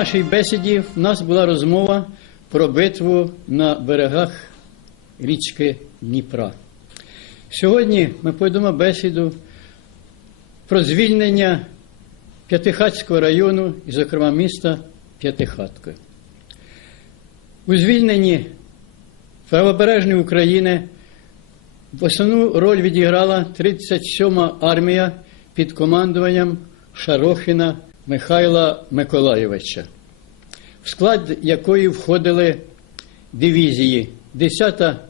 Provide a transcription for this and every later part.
Нашій бесіді в нас була розмова про битву на берегах річки Дніпра. Сьогодні ми пойдемо бесіду про звільнення П'ятихатського району і, зокрема, міста П'ятихатки. У звільненні правобережної України основну роль відіграла 37-ма армія під командуванням Шарохіна Михайла Миколайовича, в склад якої входили дивізії 10-та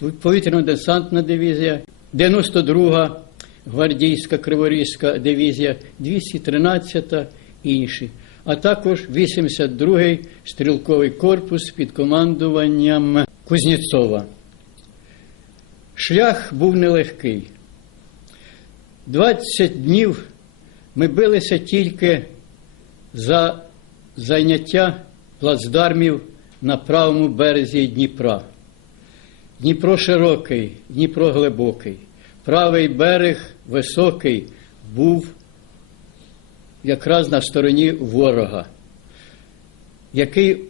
повітряно-десантна дивізія, 92-га гвардійська Криворізька дивізія, 213-та і інші, а також 82-й стрілковий корпус під командуванням Кузнєцова. Шлях був нелегкий. 20 днів ми билися тільки за зайняття плацдармів на правому березі Дніпра. Дніпро широкий, Дніпро глибокий. Правий берег високий був якраз на стороні ворога, який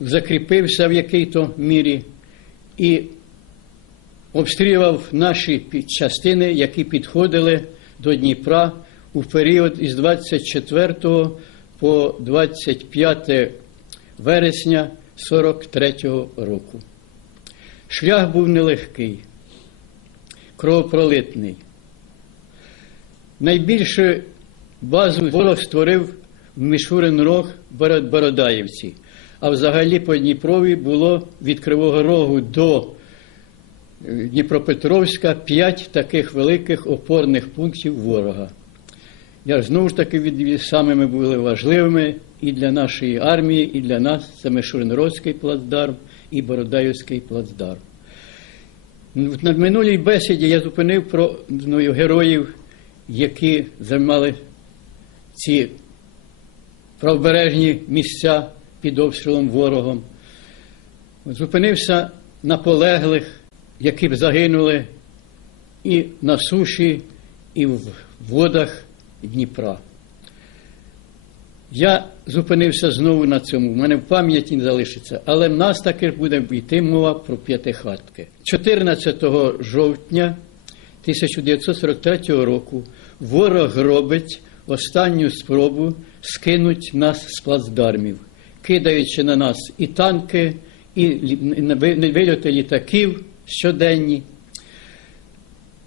закріпився в якій-то мірі і обстрілював наші частини, які підходили до Дніпра у період із 24 по 25 вересня 43 року. Шлях був нелегкий, кровопролитний. Найбільшу базу ворог створив в Мішурин Рог Бородаївці, а взагалі по Дніпрові було від Кривого Рогу до Дніпропетровська п'ять таких великих опорних пунктів ворога. Я знову ж таки від самими були важливими і для нашої армії, і для нас це Мишуринродський плацдарм і Бородаївський плацдарм. На минулій бесіді я зупинив про ну, героїв, які займали ці правобережні місця під обстрілом ворогом. Зупинився на полеглих, які б загинули і на суші, і в водах Дніпра. Я зупинився знову на цьому, в мене в пам'яті не залишиться, але в нас таки буде йти мова про п'ятихатки. 14 жовтня 1943 року ворог робить останню спробу скинуть нас з плацдармів, кидаючи на нас і танки, і вильоти літаків щоденні.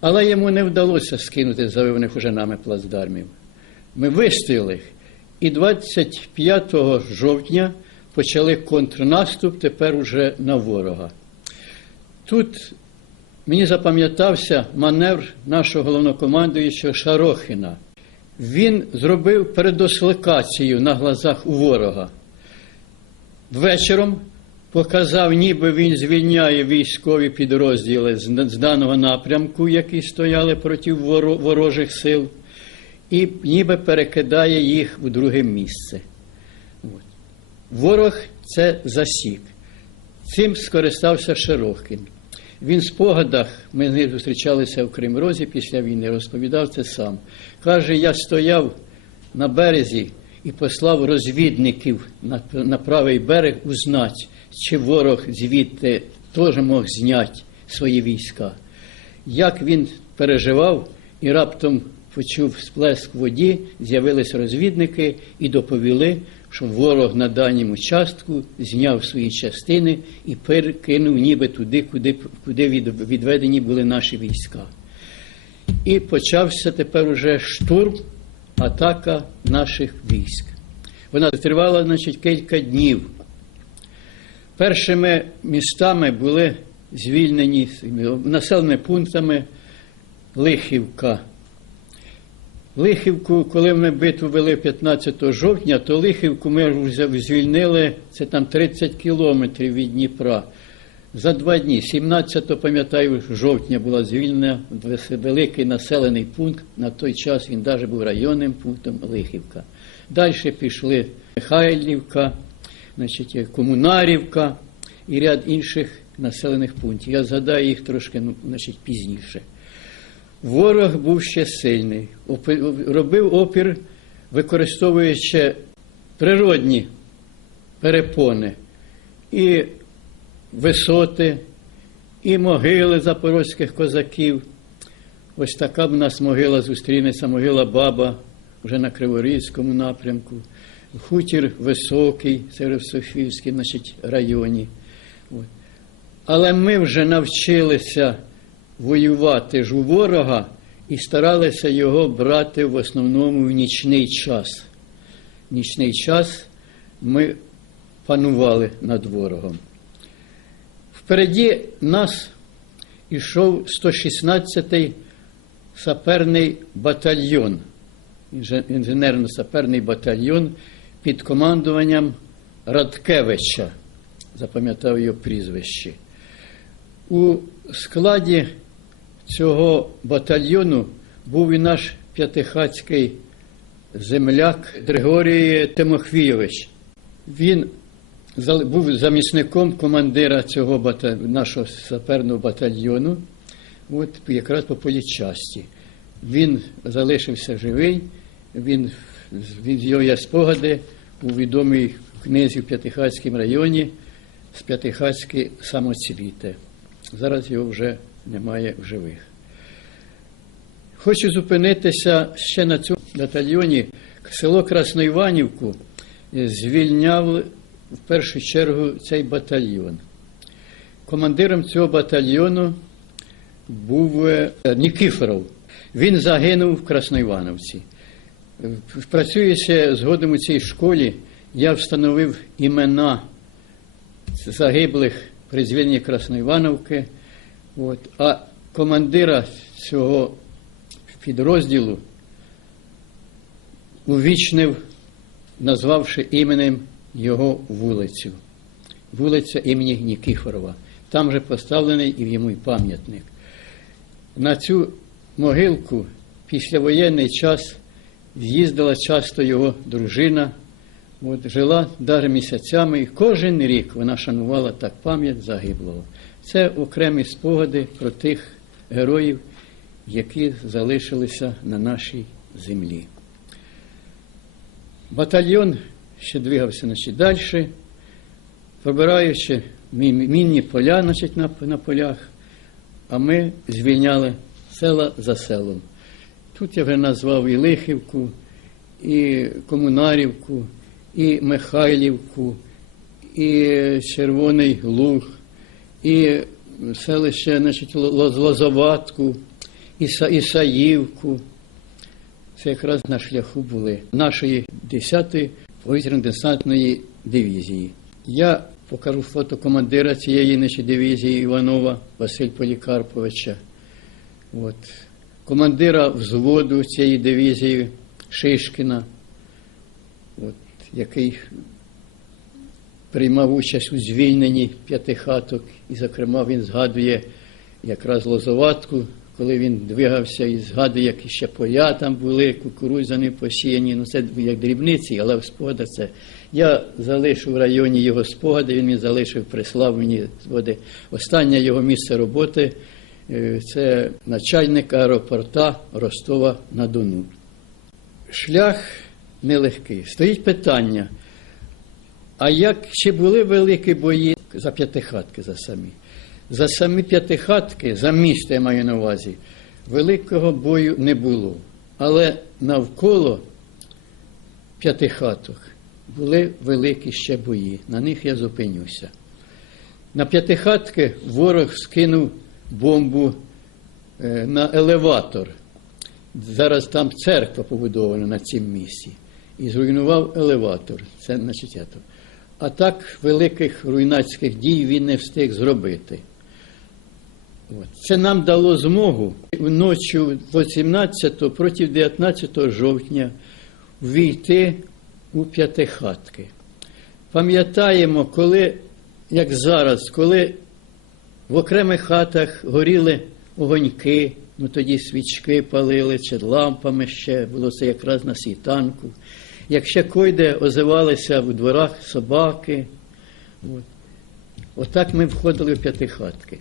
Але йому не вдалося скинути завиваних уже нами плацдармів. Ми вистояли їх. І 25 жовтня почали контрнаступ тепер уже на ворога. Тут мені запам'ятався маневр нашого головнокомандуючого Шарохіна. Він зробив передосликацію на глазах у ворога. Вечором показав, ніби він звільняє військові підрозділи з даного напрямку, які стояли проти ворожих сил і ніби перекидає їх в друге місце. Ворог це засік. Цим скористався Широкін. Він в спогадах, ми з ним зустрічалися в Кримрозі після війни, розповідав це сам. Каже, я стояв на березі і послав розвідників на, на правий берег узнати, чи ворог звідти теж мог зняти свої війська. Як він переживав і раптом почув сплеск в воді, з'явились розвідники і доповіли, що ворог на даному участку зняв свої частини і перекинув ніби туди, куди куди відведені були наші війська. І почався тепер уже штурм, атака наших військ. Вона тривала, значить, кілька днів. Першими містами були звільнені населеними пунктами Лихівка. Лихівку, коли ми битву вели 15 жовтня, то Лихівку ми звільнили, це там 30 кілометрів від Дніпра. За два дні, 17, пам'ятаю, жовтня була звільнена великий населений пункт. На той час він навіть був районним пунктом Лихівка. Далі пішли Михайлівка, значить, Комунарівка і ряд інших населених пунктів. Я згадаю їх трошки ну, значить, пізніше. Ворог був ще сильний, робив опір, використовуючи природні перепони, і висоти, і могили запорозьких козаків. Ось така у нас могила зустрінеться, могила баба вже на Криворізькому напрямку, хутір високий, це в значить, районі. Але ми вже навчилися воювати ж у ворога і старалися його брати в основному в нічний час. В нічний час ми панували над ворогом. Впереді нас ішов 116-й саперний батальйон, інже- інженерно-саперний батальйон під командуванням Радкевича, запам'ятав його прізвище. У складі цього батальйону був і наш п'ятихацький земляк Григорій Тимофійович. Він був замісником командира цього бата... нашого саперного батальйону, от якраз по полічасті. Він залишився живий, він, він його є спогади у відомій книзі в П'ятихацькому районі з П'ятихацькі самоцвіте. Зараз його вже немає в живих. Хочу зупинитися ще на цьому батальйоні. Село Красноіванівку е, звільняв в першу чергу цей батальйон. Командиром цього батальйону був е, Нікіфоров. Він загинув в Красноівановці. Працюючи згодом у цій школі, я встановив імена загиблих при звільненні Красноівановки. От. А командира цього підрозділу увічнив, назвавши іменем його вулицю. Вулиця імені Нікіфорова. Там же поставлений і йому й пам'ятник. На цю могилку післявоєнний час з'їздила часто його дружина. От, жила навіть місяцями, і кожен рік вона шанувала так пам'ять загиблого. Це окремі спогади про тих героїв, які залишилися на нашій землі. Батальйон ще двигався значить, далі, пробираючи мінні поля значить, на, на полях, а ми звільняли села за селом. Тут я вже назвав і Лихівку, і Комунарівку, і Михайлівку, і Червоний Луг, і селище значить, Лозоватку, і Са- Ісаївку. Це якраз на шляху були нашої 10-ї повітряно-десантної дивізії. Я покажу фото командира цієї дивізії Іванова Василь Полікарповича. От. Командира взводу цієї дивізії Шишкіна, от, який приймав участь у звільненні п'яти хаток, і, зокрема, він згадує якраз Лозоватку, коли він двигався і згадує, які ще поля там були, кукурудзяні посіяні. Ну, це як дрібниці, але в спогадах це. Я залишив в районі його спогади, він мені залишив, прислав мені згоди. Останнє його місце роботи це начальник аеропорта Ростова на Дону. Шлях нелегкий. Стоїть питання. А як чи були великі бої за п'ятихатки за самі? За самі п'ятихатки, за місто я маю на увазі, великого бою не було. Але навколо п'ятихаток були великі ще бої. На них я зупинюся. На п'ятихатки ворог скинув бомбу е, на елеватор. Зараз там церква побудована на цім місці. І зруйнував елеватор. Це значить. А так великих руйнацьких дій він не встиг зробити. От. Це нам дало змогу вночі 18 проти 19 жовтня війти у п'ятихатки. Пам'ятаємо, коли, як зараз, коли в окремих хатах горіли огоньки, ну тоді свічки палили, чи лампами ще, було це якраз на світанку. Як ще койде озивалися в дворах собаки. От. Отак ми входили в п'ятихатки.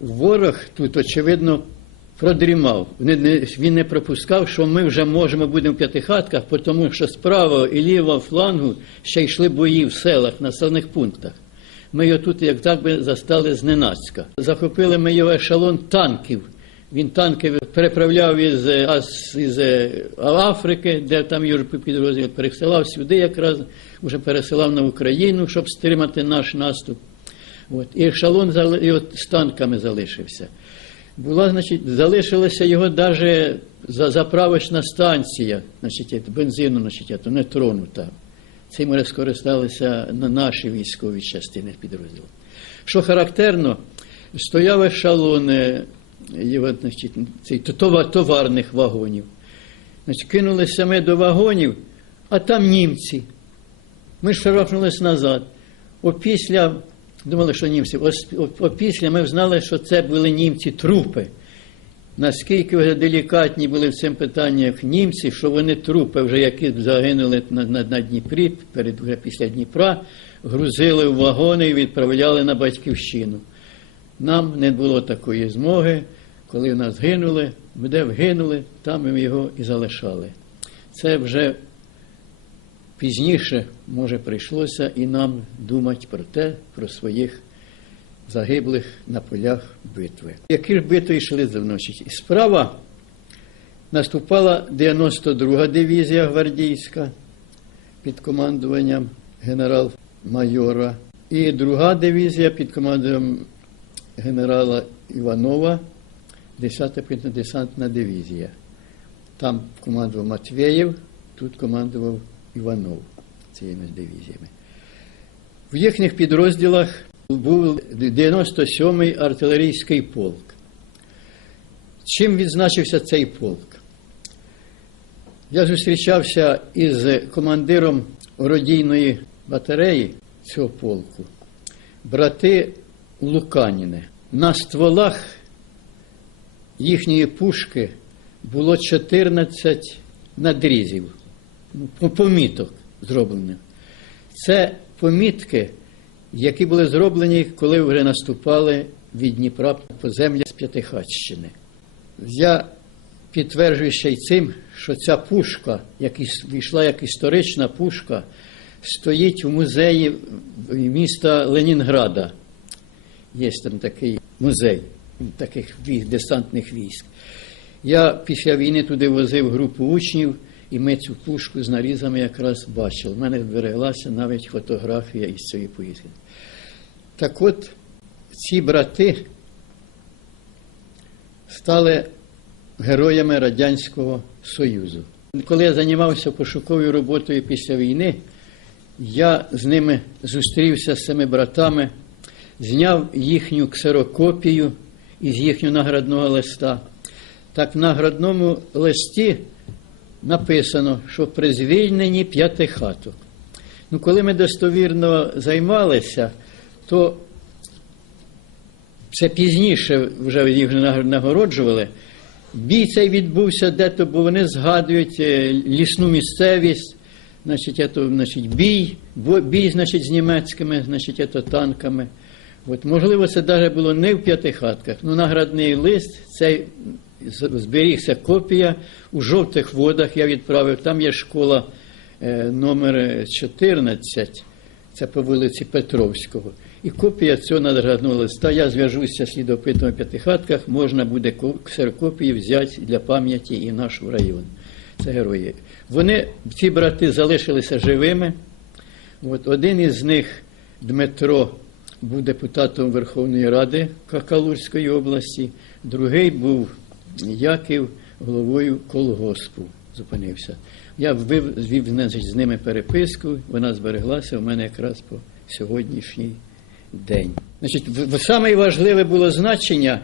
Ворог тут, очевидно, продрімав. Він не пропускав, що ми вже можемо будемо в п'ятихатках, тому що з і лівого флангу ще йшли бої в селах, населених пунктах. Ми його тут, як так би, застали зненацька. Захопили ми його ешелон танків. Він танки переправляв із, е, із е, Африки, де там його підрозділ пересилав сюди, якраз вже пересилав на Україну, щоб стримати наш наступ. От. І ешелон з танками залишився. Була, значить, залишилася його навіть заправочна станція, значить, бензину, значить, не тронута. Цим ми скористалися на наші військові частини підрозділу. Що характерно, стояв ешелон товарних вагонів. Значить, кинулися ми до вагонів, а там німці. Ми шарахнулись назад. Опісля, думали, що німці, опісля ми знали, що це були німці трупи. Наскільки вже делікатні були в цьому питаннях німці, що вони трупи, вже які загинули на, на, на Дніпрі, перед вже після Дніпра, грузили в вагони і відправляли на батьківщину. Нам не було такої змоги, коли нас гинули, де вгинули, там ми його і залишали. Це вже пізніше, може, прийшлося і нам думати про те, про своїх загиблих на полях битви. Які ж битви йшли вночі? Справа наступала 92-га дивізія гвардійська під командуванням генерал-майора, і друга дивізія під командуванням генерала Іванова, 10-та десантна дивізія. Там командував Матвєєв, тут командував Іванов цією дивізіями. В їхніх підрозділах був 97-й артилерійський полк. Чим відзначився цей полк? Я зустрічався із командиром ородійної батареї цього полку, брати Луканіни. На стволах їхньої пушки було 14 надрізів, ну, поміток зроблених. Це помітки, які були зроблені, коли вже наступали від Дніпра по землі з П'ятихатщини. Я підтверджую ще й цим, що ця пушка, як війшла як історична пушка, стоїть у музеї міста Ленінграда. Є там такий музей таких десантних військ. Я після війни туди возив групу учнів, і ми цю пушку з нарізами якраз бачили. У мене збереглася навіть фотографія із цієї поїздки. Так от, ці брати стали героями Радянського Союзу. Коли я займався пошуковою роботою після війни, я з ними зустрівся з цими братами, зняв їхню ксерокопію із їхнього наградного листа. Так в наградному листі написано, що при звільненні п'яти хаток. Ну, коли ми достовірно займалися, то це пізніше вже їх нагороджували. Бій цей відбувся дето, бо вони згадують е, лісну місцевість, значить, ето, значить, бій, бій значить, з німецькими, значить, ето, танками. От, можливо, це навіть було не в п'ятихатках. Ну, наградний лист, цей зберігся копія у жовтих водах. Я відправив. Там є школа е, номер 14, це по вулиці Петровського. І копія цього наградного листа. Я зв'яжуся з слідопитом у п'ятихатках, можна буде ксерокопії взяти для пам'яті і наш район. Це герої. Вони, ці брати, залишилися живими. От один із них, Дмитро, був депутатом Верховної Ради Калужської області, другий був Яків головою колгоспу. Зупинився. Я ввів, значить, з ними переписку, вона збереглася у мене якраз по сьогоднішній день. Значить, в- саме важливе було значення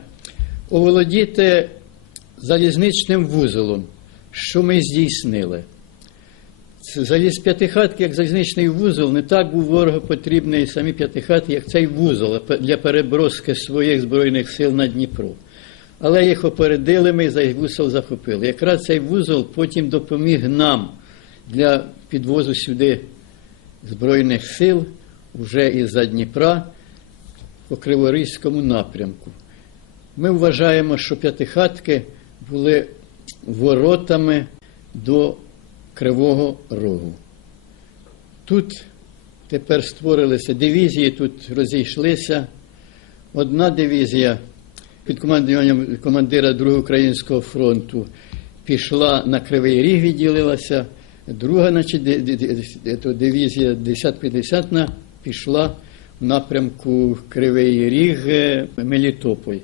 оволодіти залізничним вузолом, що ми здійснили. Заліз п'ятихатки, як залізничний вузол, не так був ворогу потрібний самі п'ятихатки, як цей вузол для переброски своїх збройних сил на Дніпро. Але їх опередили, ми і цей вузол захопили. Якраз цей вузол потім допоміг нам для підвозу сюди Збройних сил вже із-за Дніпра по Криворізькому напрямку. Ми вважаємо, що п'ятихатки були воротами до Кривого Рогу. Тут тепер створилися дивізії, тут розійшлися. Одна дивізія під командуванням командира Другого Українського фронту пішла на Кривий Ріг, відділилася. Друга, значить, дивізія 10-50 пішла в напрямку Кривий Ріг, е, Мелітополь.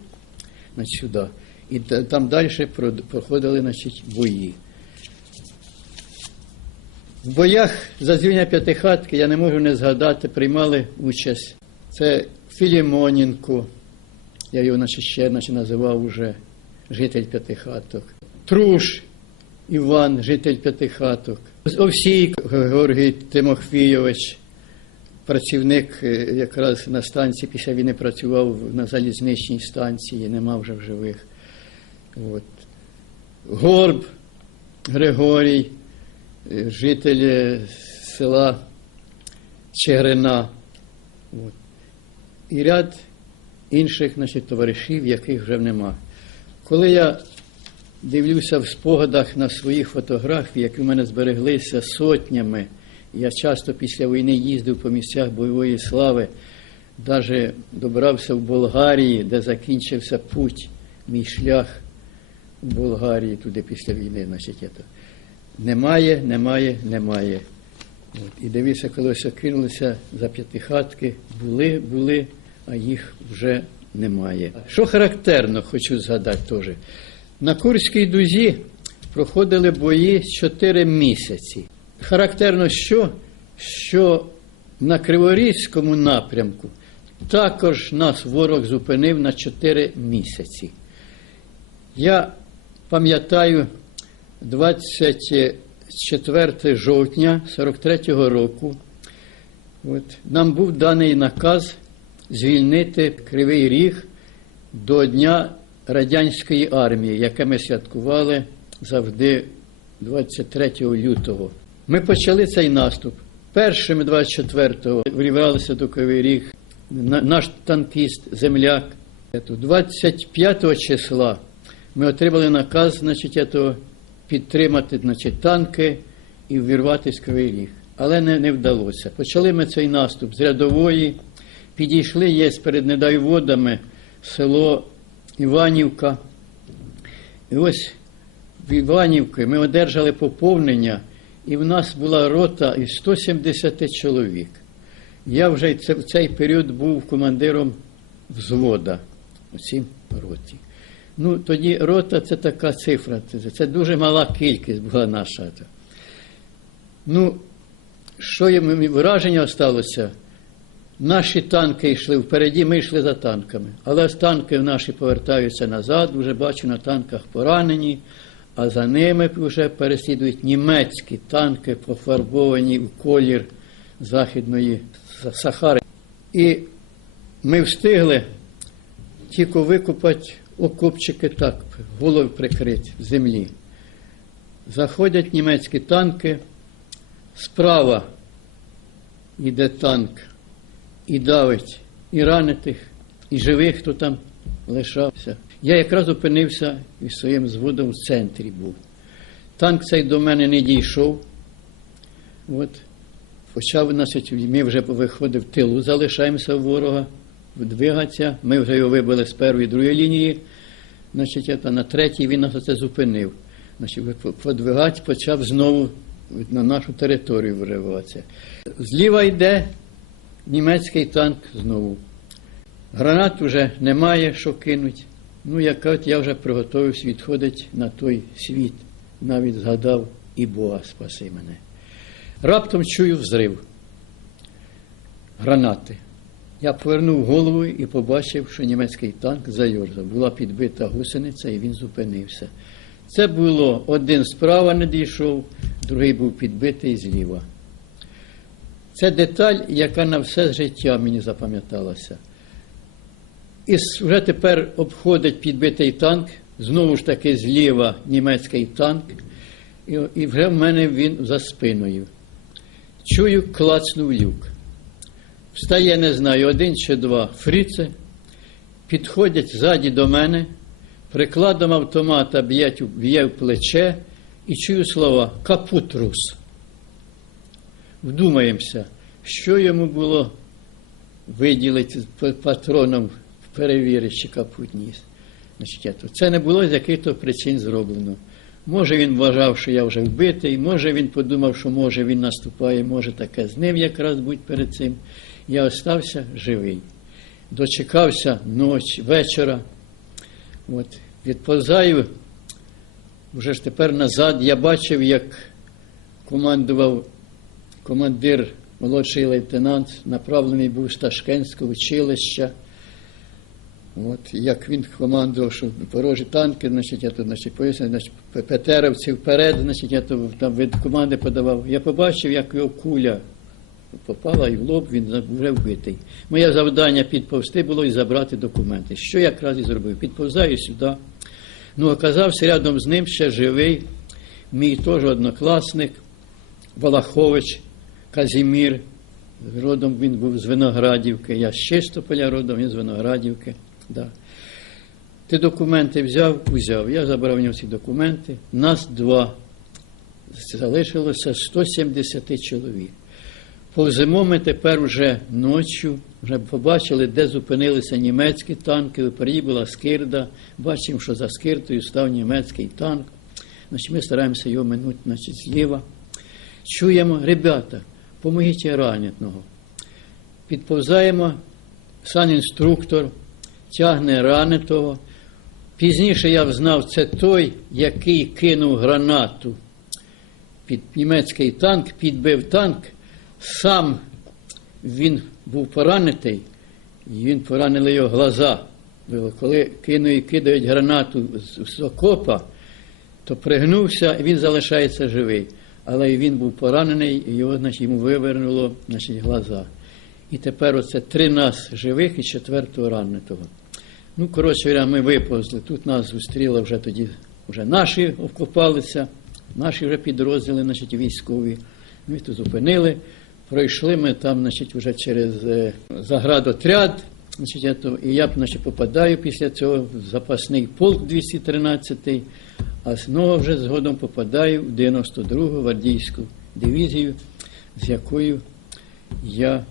Значить, сюди. І там далі проходили значить, бої. В боях за звільнення п'ятихатки я не можу не згадати, приймали участь. Це Філімоненко, я його наче, ще наче, називав уже житель п'ятихаток. Труш Іван, житель п'ятихаток. Овсій Георгій Тимофійович, працівник е, якраз на станції, після війни працював на залізничній станції, нема вже в живих. От. Горб Григорій, е, житель е, села Чигирина. От. І ряд інших значить, товаришів, яких вже нема. Коли я дивлюся в спогадах на своїх фотографій, які в мене збереглися сотнями, я часто після війни їздив по місцях бойової слави, навіть добрався в Болгарії, де закінчився путь, мій шлях в Болгарії, туди після війни, значить, я то. Немає, немає, немає. От. І дивися, коли ось кинулися за п'ятихатки, були, були, а їх вже немає. Що характерно, хочу згадати теж. На Курській дузі проходили бої 4 місяці. Характерно, що, що на Криворізькому напрямку також нас ворог зупинив на 4 місяці. Я пам'ятаю 24 жовтня 43-го року. От, нам був даний наказ звільнити Кривий Ріг до Дня Радянської армії, яке ми святкували завжди 23 лютого. Ми почали цей наступ. Першими 24-го врівалися до Кривий Ріг наш танкіст, земляк. Ето, 25 числа ми отримали наказ, значить, ето, підтримати значить, танки і ввірватися в Кривий Ріг. Але не, не вдалося. Почали ми цей наступ з рядової, підійшли є перед недайводами село Іванівка. І ось в Іванівці ми одержали поповнення, і в нас була рота із 170 чоловік. Я вже в цей період був командиром взвода у цій роті. Ну, тоді рота це така цифра, це, дуже мала кількість була наша. Ну, що є, враження осталося? Наші танки йшли впереді, ми йшли за танками. Але танки наші повертаються назад, вже бачу на танках поранені, а за ними вже переслідують німецькі танки, пофарбовані в колір Західної Сахари. І ми встигли тільки викопати окопчики так, голови прикриті в землі. Заходять німецькі танки, справа йде танк і давить і ранитих, і живих, хто там лишався. Я якраз опинився із своїм зводом в центрі був. Танк цей до мене не дійшов. От. Почав значить, ми вже виходив в тилу, залишаємося у ворога, двигатися. Ми вже його вибили з першої другої лінії. Значить, на третій він нас оце зупинив. Значить, подвигати почав знову на нашу територію вириватися. Зліва йде німецький танк знову. Гранат вже немає, що кинуть. Ну, як кажуть, я вже приготувався відходити на той світ. Навіть згадав і Бога спаси мене. Раптом чую взрив гранати. Я повернув голову і побачив, що німецький танк зайорзав. Була підбита гусениця, і він зупинився. Це було один справа не дійшов, другий був підбитий зліва. Це деталь, яка на все життя мені запам'яталася. І вже тепер обходить підбитий танк, знову ж таки зліва німецький танк, і, вже в мене він за спиною. Чую, клацнув люк. Встає, не знаю, один чи два фріце, підходять ззаді до мене, прикладом автомата б'є в плече і чую слова капут рус. Вдумаємося, що йому було виділити патроном в перевірі, чи капут ніс. Значить, я то- це не було з яких-то причин зроблено. Може він вважав, що я вже вбитий, може він подумав, що може він наступає, може таке з ним якраз будь перед цим. Я остався живий. Дочекався ніч, вечора. От, відповзаю вже ж тепер назад. Я бачив, як командував командир, молодший лейтенант, направлений був з Ташкентського училища. От, як він командував, що ворожі танки, значить, я тут значить, поясню, значить, петеровці вперед, значить, я то там від команди подавав. Я побачив, як його куля попала і в лоб, він вже вбитий. Моє завдання підповзти було і забрати документи. Що я якраз і зробив? Підповзаю сюди. Ну, оказався рядом з ним ще живий, мій теж однокласник, Балахович Казімір. Родом він був з Виноградівки. Я з Чистополя родом, він з Виноградівки. Да. Ти документи взяв, узяв. Я забрав нього ці документи. Нас два. Залишилося 170 чоловік. Повземо ми тепер вже ночі, вже побачили, де зупинилися німецькі танки, впереді скирда, бачимо, що за скиртою став німецький танк. Значить, ми стараємося його минути значить, зліва. Чуємо, ребята, помогіть раненого. Підповзаємо, санінструктор тягне раненого. Пізніше я взнав, це той, який кинув гранату під німецький танк, підбив танк. Сам він був поранений, і він поранили його глаза. Коли кинують, кидають гранату з окопа, то пригнувся, і він залишається живий. Але він був поранений, і його, значить, йому вивернуло значить, глаза. І тепер оце три нас живих і четвертого раненого. Ну, коротше говоря, ми виповзли. Тут нас зустріли вже тоді, вже наші окопалися, наші вже підрозділи, значить, військові. Ми тут зупинили. Пройшли ми там, значить, вже через е, заградотряд. Значить, я то, і я значить, попадаю після цього в запасний полк 213 а знову вже згодом попадаю в 92-гу гвардійську дивізію, з якою я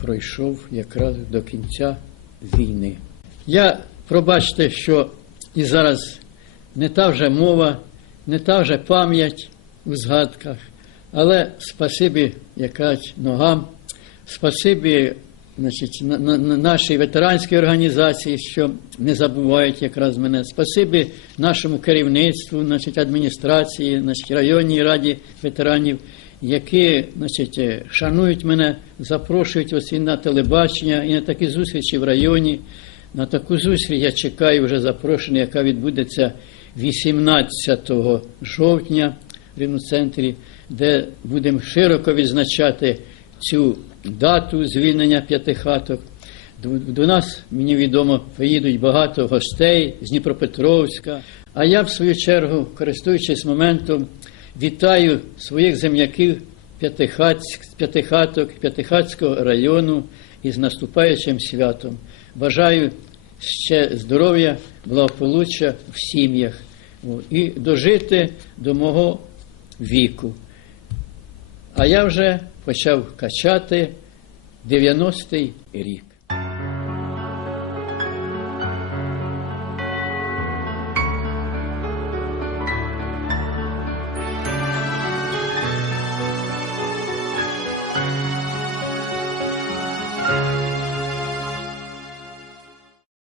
пройшов якраз до кінця війни. Я, пробачте, що і зараз не та вже мова, не та вже пам'ять у згадках, але спасибі якась ногам, спасибі значить, на, на, на нашій ветеранській організації, що не забувають якраз мене. Спасибі нашому керівництву, значить, адміністрації, значить, районній раді ветеранів, які значить, е, шанують мене, запрошують ось на телебачення, і на такі зустрічі в районі. На таку зустріч я чекаю вже запрошення, яка відбудеться 18 жовтня в Рівноцентрі, де будемо широко відзначати цю дату звільнення п'ятихаток. До, до нас, мені відомо, приїдуть багато гостей з Дніпропетровська. А я, в свою чергу, користуючись моментом, вітаю своїх земляків п'ятихаток, П'ятихатського району із наступаючим святом. Бажаю ще здоров'я, благополуччя в сім'ях і дожити до мого віку. А я вже почав качати 90-й рік.